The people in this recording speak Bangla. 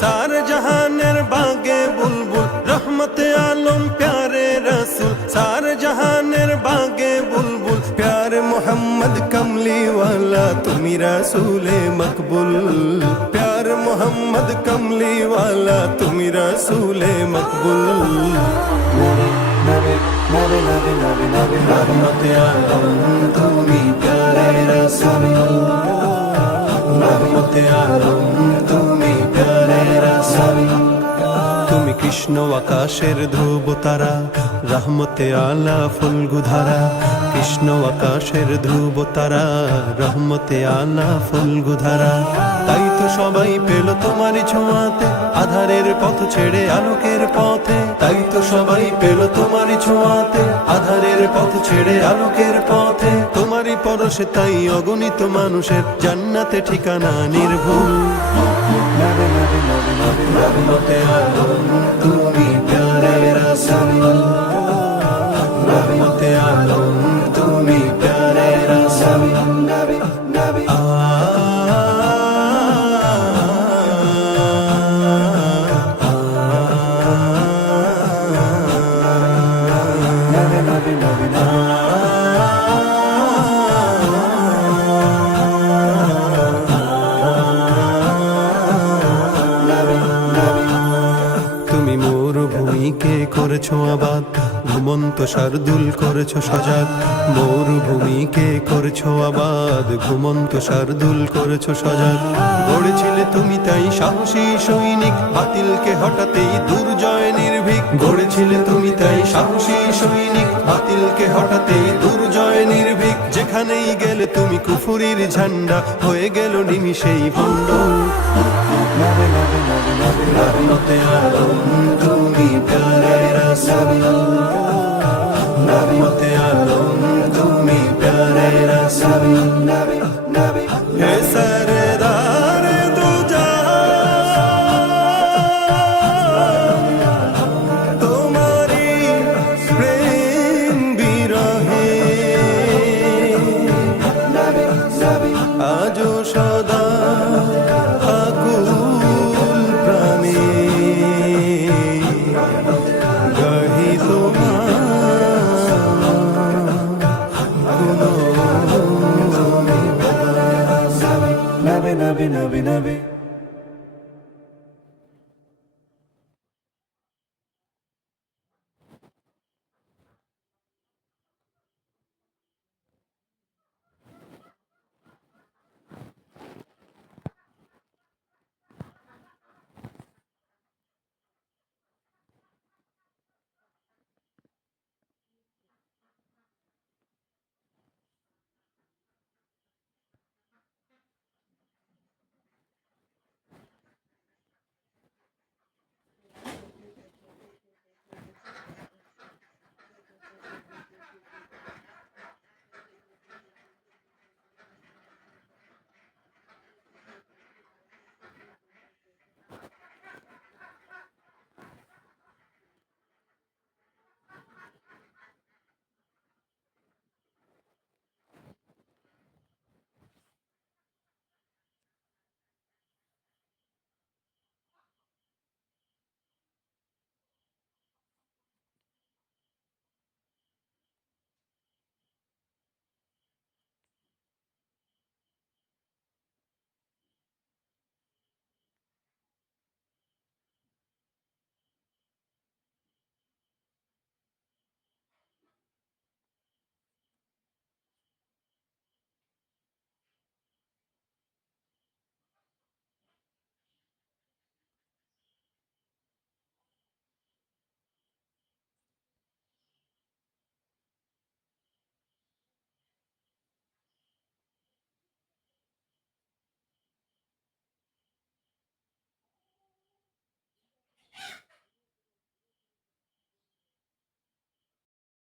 सार जहानेर बागे बुलबुल रहमते आलम प्यारे रसूल सार जहानेर बागे बुलबुल प्यारे मोहम्मद कमली वाला तुमी रसूले मकबूल प्यारे मोहम्मद कमली वाला तुमी रसूले मकबूल रहमते आलम तुमी प्यारे रसूल रहमते आलम तुमी प्यारे रसूल তুমি কৃষ্ণ আকাশের ধ্রুব তারা রহমতে আলা ফুলগুধারা কৃষ্ণ আকাশের ধ্রুব তারা রহমতে আলা ফুলগুধারা তাই তো সবাই পেল তোমারই ছোঁয়াতে আধারের পথ ছেড়ে আলোকের পথে তাই তো সবাই পেল তোমারই ছোঁয়াতে আধারের পথ ছেড়ে আলোকের পথে তোমারই পরশে তাই অগণিত মানুষের জান্নাতে ঠিকানা নির্ভুল रहमते आलम तुमी प्यारे रसूल रहमते आलम तुमी प्यारे रसूल नबी नबी नबी नबी তুমি মরুভূমিকে করেছো আবাদ ঘুমন্ত শার্দুল করেছো সজাগ মরুভূমিকে করেছো আবাদ ঘুমন্ত শার্দুল করেছো সজাগ গড়েছিলে তুমি তাই সাহসী সৈনিক বাতিলকে হঠাতেই দুর্জয় নির্ভীক গড়েছিলে তুমি তাই সাহসী সৈনিক বাতিলকে হঠাতেই দুর্জয় নির্ভীক যেখানেই গেলে তুমি কুফুরির ঝান্ডা হয়ে গেল নিমিষেই ভণ্ড रहमते आलम तुमी प्यारे रसूल